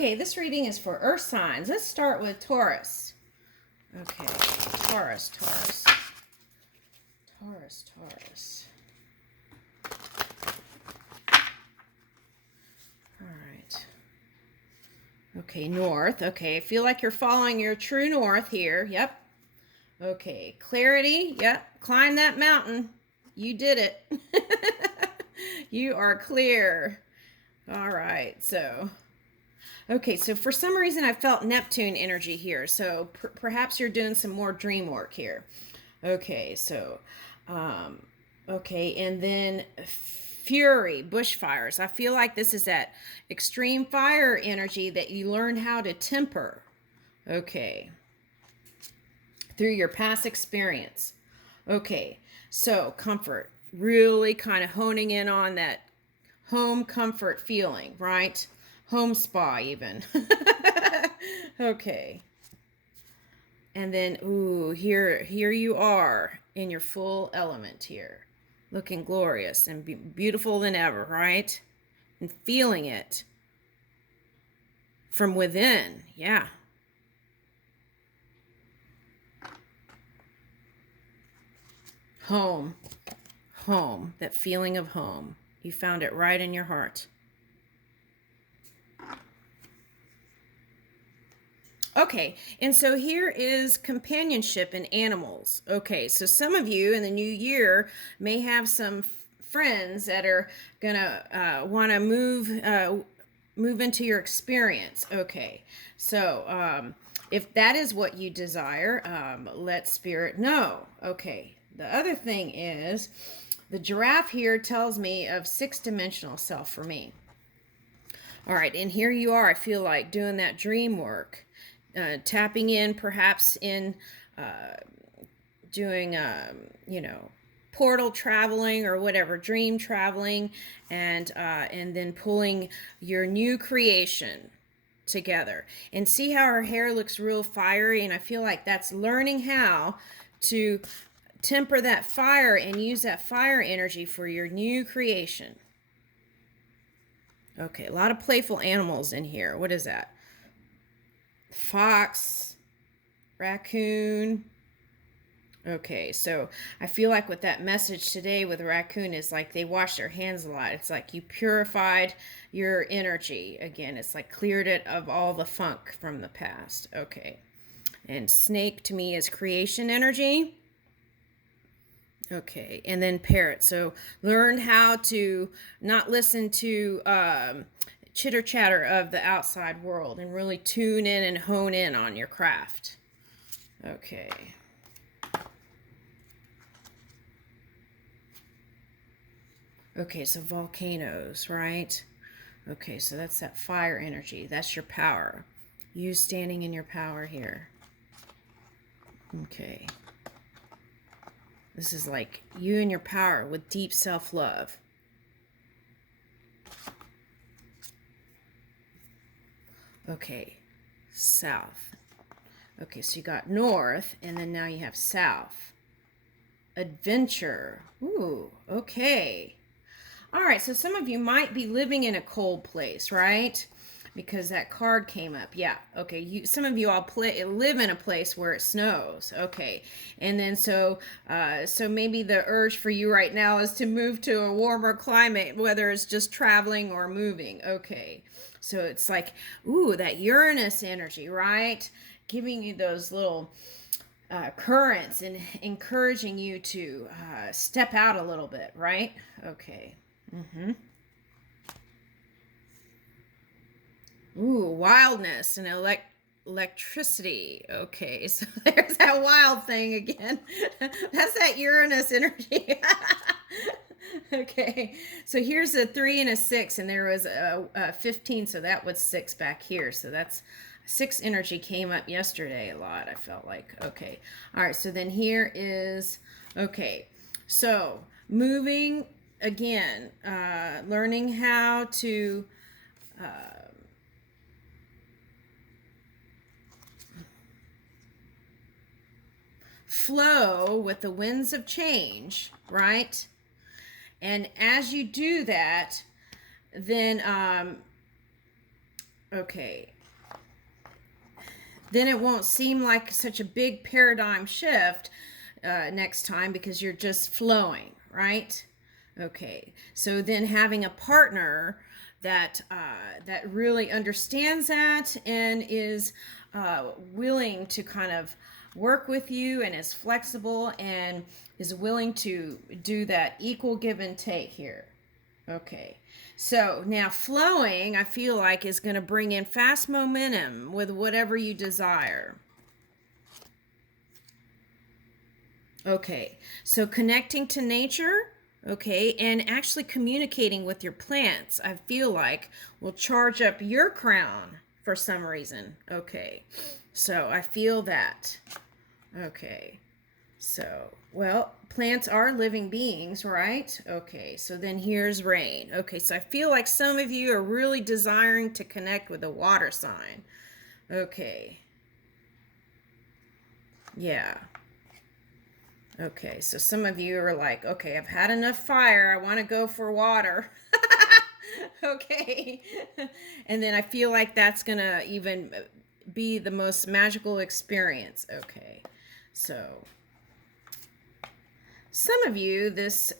Okay, this reading is for Earth signs. Let's start with Taurus. Okay, Taurus. All right. Okay, north. Okay, I feel like you're following your true north here. Yep. Okay, clarity. Yep, climb that mountain. You did it. You are clear. All right, okay, so for some reason I felt Neptune energy here. So perhaps you're doing some more dream work here. Okay, okay, and then fury, bushfires. I feel like this is that extreme fire energy that you learn how to temper. Okay, through your past experience. Okay, so comfort, really kind of honing in on that home comfort feeling, right? Home spa even. Okay. And then, ooh, here you are in your full element here. Looking glorious and beautiful than ever, right? And feeling it from within. Yeah. Home. Home. That feeling of home. You found it right in your heart. Okay, and so here is companionship in animals. Okay, so some of you in the new year may have some friends that are gonna want to move into your experience. Okay, so if that is what you desire, let spirit know. Okay, the other thing is the giraffe here tells me of six-dimensional self for me. All right, and here you are. I feel like doing that dream work. Tapping in, perhaps in doing, portal traveling or whatever, dream traveling, and then pulling your new creation together. And see how her hair looks real fiery, and I feel like that's learning how to temper that fire and use that fire energy for your new creation. Okay, a lot of playful animals in here. What is that? Fox, raccoon. Okay, so I feel like with that message today with raccoon is like they wash their hands a lot. It's like you purified your energy again. It's like cleared it of all the funk from the past. Okay, and snake to me is creation energy. Okay, and then parrot. So learn how to not listen to chitter chatter of the outside world and really tune in and hone in on your craft. Okay. Okay, so volcanoes, right? Okay, so that's that fire energy. That's your power. You standing in your power here. Okay. This is like you and your power with deep self-love. Okay, south. Okay, so you got north, and then now you have south. Adventure. Ooh, okay. All right, so some of you might be living in a cold place, right? Because that card came up. Yeah, okay. Some of you all live in a place where it snows. Okay, and then so maybe the urge for you right now is to move to a warmer climate, whether it's just traveling or moving. Okay, so it's like, ooh, that Uranus energy, right? Giving you those little currents and encouraging you to step out a little bit, right? Okay. Mm-hmm. Ooh, wildness and electricity. Okay, so there's that wild thing again. That's that Uranus energy. Okay, so here's a 3 and a 6, and there was a 15, so that was 6 back here. So that's 6 energy came up yesterday a lot, I felt like. Okay, all right, so then here is, okay, so moving again, learning how to flow with the winds of change, right? And as you do that, then Okay. Then it won't seem like such a big paradigm shift next time because you're just flowing, right? Okay. So then having a partner that really understands that and is willing to kind of work with you and is flexible and is willing to do that equal give and take here. Okay. So now flowing, I feel like, is going to bring in fast momentum with whatever you desire. Okay. So connecting to nature, okay, and actually communicating with your plants, I feel like will charge up your crown for some reason. Okay. So I feel that. Okay. So, well, plants are living beings, right? Okay, so then here's rain. Okay, so I feel like some of you are really desiring to connect with a water sign. Okay. Yeah. Okay, so some of you are like, okay, I've had enough fire. I want to go for water. Okay. And then I feel like that's going to even be the most magical experience. Okay. So some of you, this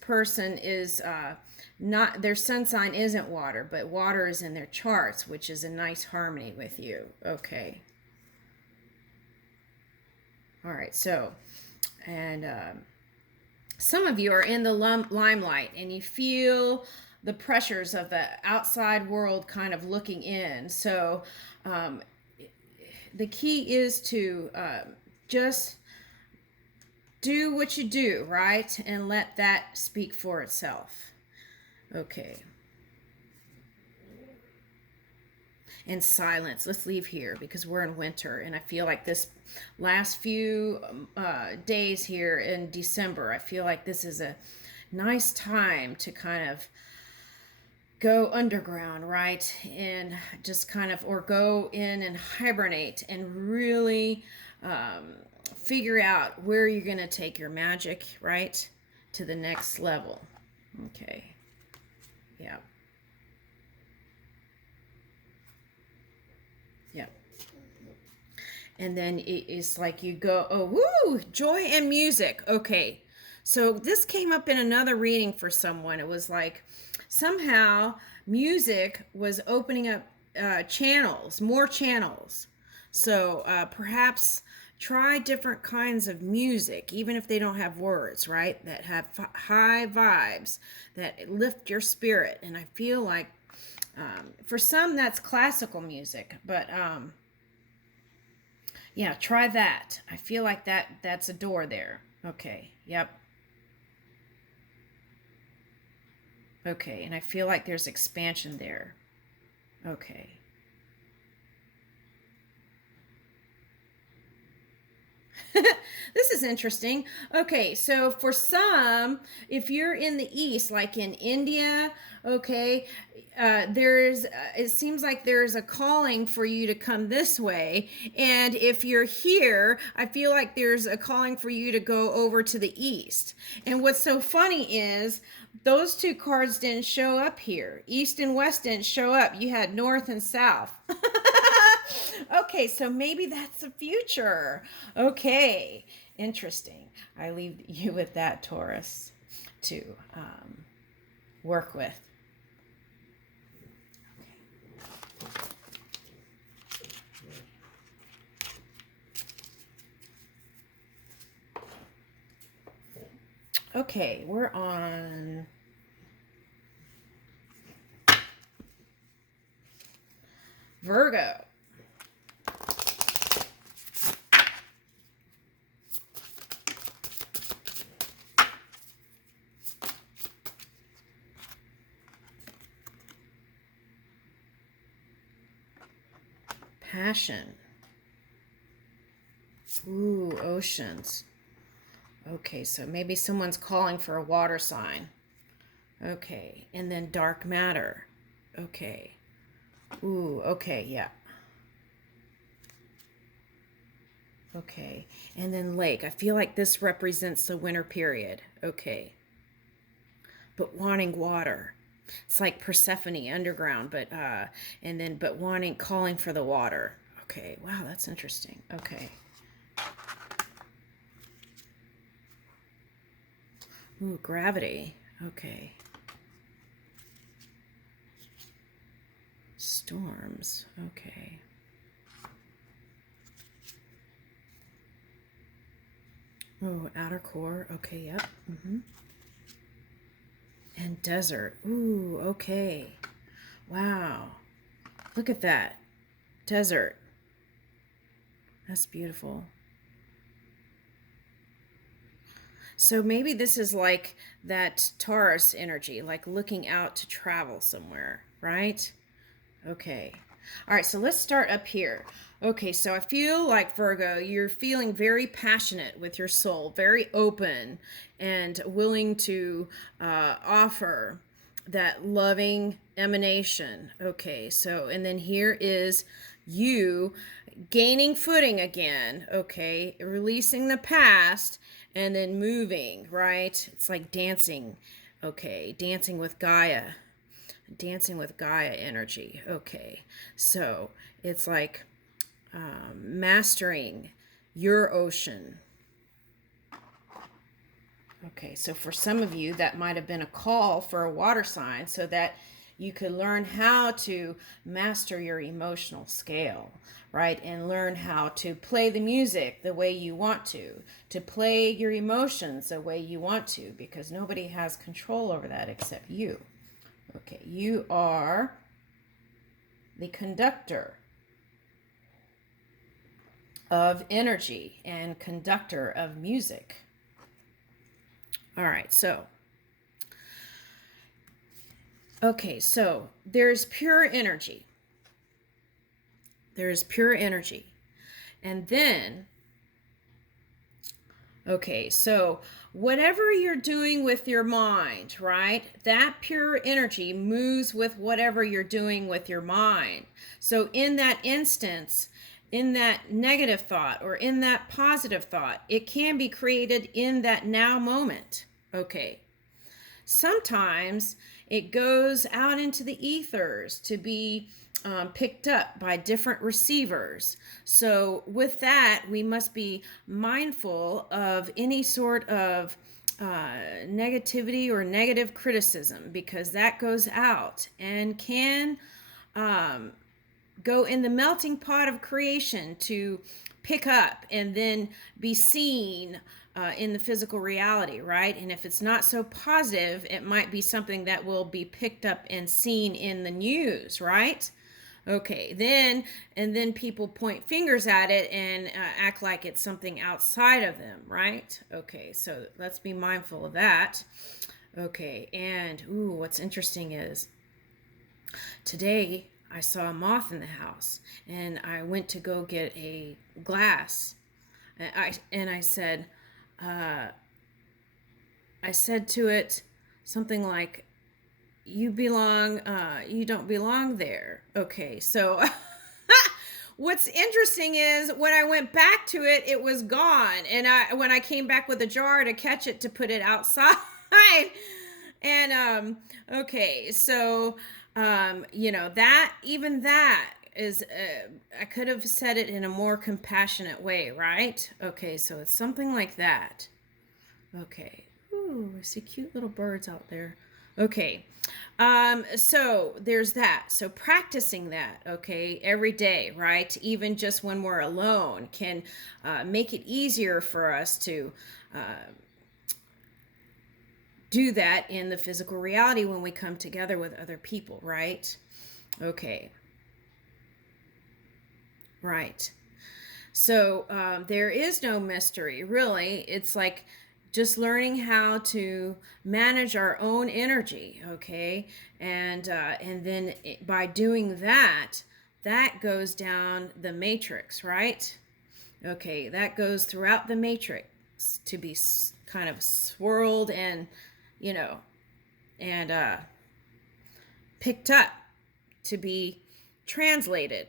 person is not, their sun sign isn't water, but water is in their charts, which is a nice harmony with you. Okay. All right. So, and some of you are in the limelight, and you feel the pressures of the outside world kind of looking in. So, the key is to just do what you do, right? And let that speak for itself. Okay. And silence. Let's leave here because we're in winter. And I feel like this last few days here in December, I feel like this is a nice time to kind of go underground, right? And just kind of, or go in and hibernate and really figure out where you're going to take your magic, right, to the next level. Okay. Yeah. Yeah. And then it's like you go, oh, woo, joy and music. Okay. So this came up in another reading for someone. It was like somehow music was opening up channels, more channels. So perhaps try different kinds of music, even if they don't have words, right? That have high vibes, that lift your spirit. And I feel like for some that's classical music, but yeah, try that. I feel like that's a door there. Okay, yep. Okay, and I feel like there's expansion there. Okay. This is interesting. Okay, so for some, if you're in the East, like in India, okay, it seems like there's a calling for you to come this way. And if you're here, I feel like there's a calling for you to go over to the East. And what's so funny is those two cards didn't show up here. East and West didn't show up. You had North and South. Okay, so maybe that's the future. Okay, interesting. I leave you with that, Taurus, to work with. Okay, we're on Virgo. Passion. Ooh, oceans. Okay, so maybe someone's calling for a water sign. Okay, and then dark matter. Okay. Ooh, okay, yeah. Okay, and then lake. I feel like this represents the winter period. Okay. But wanting water. It's like Persephone underground, but wanting, calling for the water. Okay, wow, that's interesting. Okay. Ooh, gravity. Okay. Storms. Okay. Oh, outer core. Okay, yep. And desert. Ooh, okay. Wow. Look at that. Desert. That's beautiful. So maybe this is like that Taurus energy, like looking out to travel somewhere, right? Okay. All right, so let's start up here. Okay, so I feel like Virgo, you're feeling very passionate with your soul, very open and willing to offer that loving emanation. Okay, so, and then here is you gaining footing again. Okay, releasing the past and then moving, right? It's like dancing. Okay, dancing with Gaia. Dancing with Gaia energy. Okay, so it's like mastering your ocean. Okay, so for some of you, that might have been a call for a water sign so that you could learn how to master your emotional scale, right? And learn how to play the music the way you want to play your emotions the way you want to, because nobody has control over that except you. Okay, you are the conductor of energy and conductor of music. All right, so, okay, so there's pure energy. There's pure energy. And then, okay, so whatever you're doing with your mind, right? That pure energy moves with whatever you're doing with your mind. So in that instance, in that negative thought or in that positive thought, it can be created in that now moment. Okay. Sometimes it goes out into the ethers to be picked up by different receivers. So with that, we must be mindful of any sort of negativity or negative criticism, because that goes out and can go in the melting pot of creation to pick up and then be seen in the physical reality, right? And if it's not so positive, it might be something that will be picked up and seen in the news, right? Okay, then people point fingers at it and act like it's something outside of them, right? Okay, so let's be mindful of that. Okay, and ooh, what's interesting is today I saw a moth in the house, and I went to go get a glass, and I said, I said to it something like, "You belong. You don't belong there." Okay, so what's interesting is when I went back to it, it was gone, and when I came back with a jar to catch it to put it outside, and okay, so that, even that is I could have said it in a more compassionate way, right? Okay, so it's something like that. Okay. Ooh, I see cute little birds out there. Okay. So there's that. So practicing that, okay, every day, right? Even just when we're alone can make it easier for us to do that in the physical reality when we come together with other people, right? Okay. Right. So there is no mystery, really. It's like just learning how to manage our own energy, okay? And then by doing that, that goes down the matrix, right? Okay, that goes throughout the matrix to be kind of swirled and, you know, and picked up to be translated.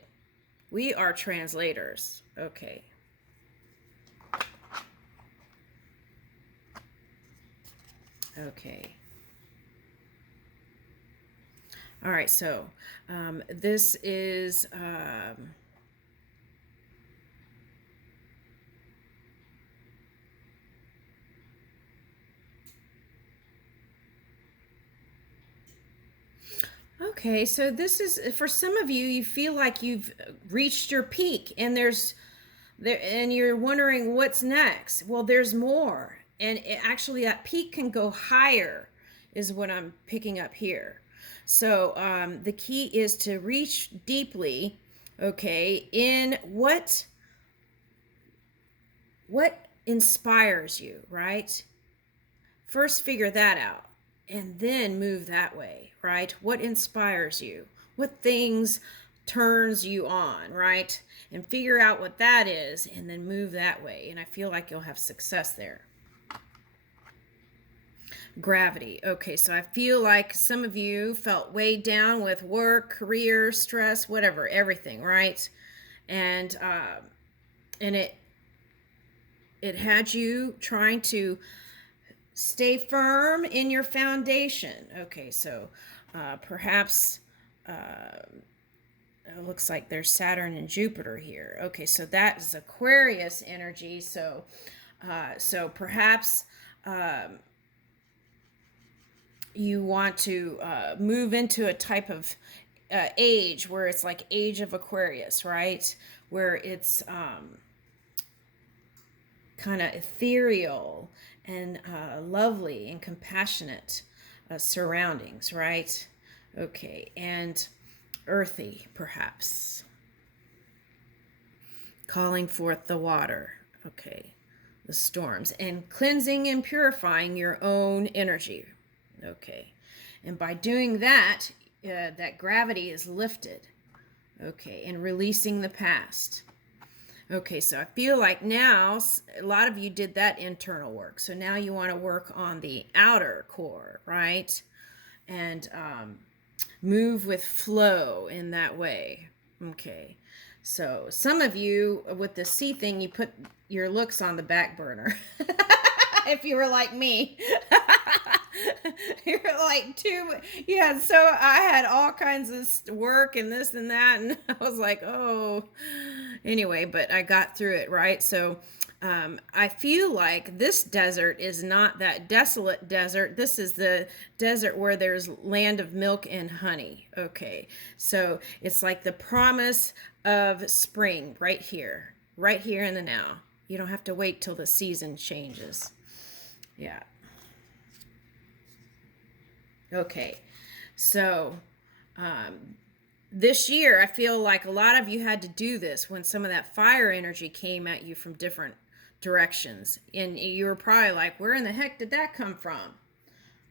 We are translators. Okay. Okay. All right, so this is okay, so this is for some of you, you feel like you've reached your peak and and you're wondering what's next. Well, there's more. And actually that peak can go higher is what I'm picking up here. So the key is to reach deeply, okay, in what inspires you, right? First figure that out and then move that way, right? What inspires you? What things turns you on, right? And figure out what that is and then move that way. And I feel like you'll have success there. Gravity. Okay, so I feel like some of you felt weighed down with work, career, stress, whatever, everything, right? And and it had you trying to stay firm in your foundation. Okay, so perhaps it looks like there's Saturn and Jupiter here. Okay, so that is Aquarius energy. So so perhaps you want to move into a type of age where it's like age of Aquarius, right? Where it's kind of ethereal and lovely and compassionate surroundings, right? Okay, and earthy, perhaps. Calling forth the water, okay, the storms, and cleansing and purifying your own energy, okay. And by doing that, that gravity is lifted, okay, and releasing the past. Okay, so I feel like now a lot of you did that internal work. So now you want to work on the outer core, right? And move with flow in that way. Okay, so some of you with the C thing, you put your looks on the back burner. If you were like me. You're like yeah, so I had all kinds of work and this and that, and I was like, oh, anyway, but I got through it, right? So I feel like this desert is not that desolate desert. This is the desert where there's land of milk and honey. Okay, so it's like the promise of spring right here in the now. You don't have to wait till the season changes. Yeah. Okay, so this year I feel like a lot of you had to do this when some of that fire energy came at you from different directions, and you were probably like, where in the heck did that come from?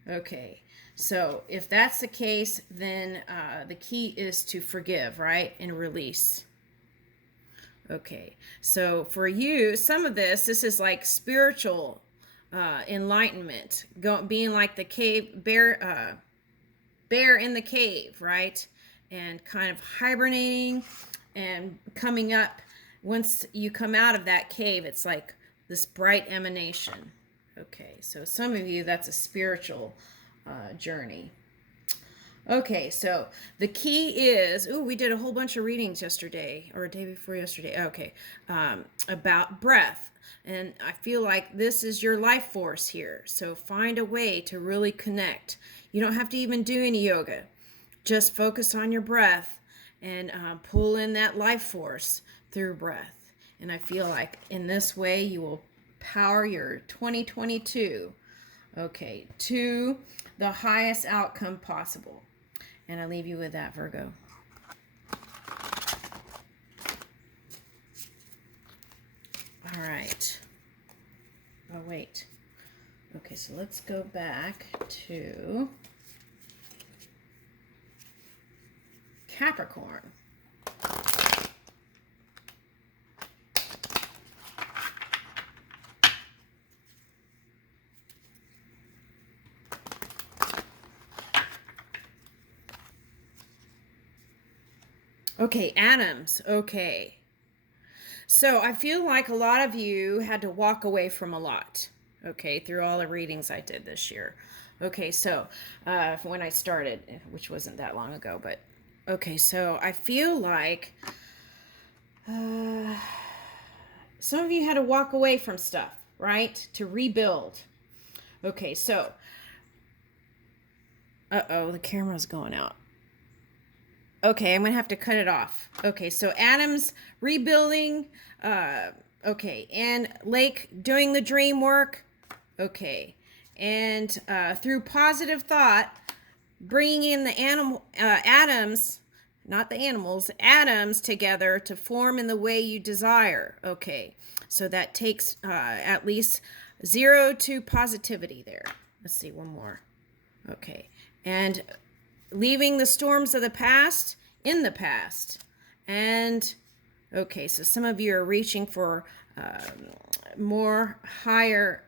Okay, so if that's the case, then the key is to forgive, right, and release. Okay, so for you, some of this is like spiritual enlightenment, being like the cave bear in the cave, right? And kind of hibernating and coming up. Once you come out of that cave, it's like this bright emanation. Okay, so some of you, that's a spiritual journey. Okay, so the key is, we did a whole bunch of readings yesterday, or a day before yesterday. Okay, about breath. And I feel like this is your life force here. So find a way to really connect. You don't have to even do any yoga. Just focus on your breath and pull in that life force through breath. And I feel like in this way you will power your 2022, okay, to the highest outcome possible. And I leave you with that, Virgo. All right. Oh, wait. Okay, so let's go back to Capricorn. Okay, Adams. Okay. So I feel like a lot of you had to walk away from a lot, okay, through all the readings I did this year. Okay, so when I started, which wasn't that long ago, but okay, so I feel like uh, some of you had to walk away from stuff, right? To rebuild. Okay, so, uh-oh, the camera's going out. Okay, I'm gonna have to cut it off. Okay, so Adam's rebuilding. Okay, and Lake doing the dream work. Okay, and through positive thought, bringing in the atoms, not the animals, atoms together to form in the way you desire. Okay, so that takes at least 0 to positivity there. Let's see, one more. Okay, and leaving the storms of the past in the past. And okay, so some of you are reaching for more higher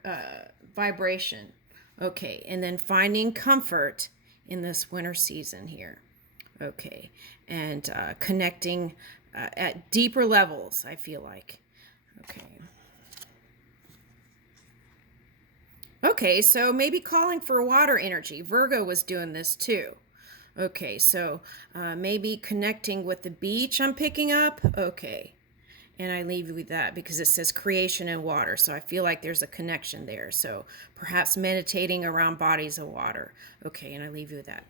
vibration. Okay, and then finding comfort in this winter season here. Okay, and connecting at deeper levels, I feel like. Okay. Okay, so maybe calling for water energy. Virgo was doing this too. Okay, so maybe connecting with the beach I'm picking up. Okay, and I leave you with that because it says creation and water. So I feel like there's a connection there. So perhaps meditating around bodies of water. Okay, and I leave you with that.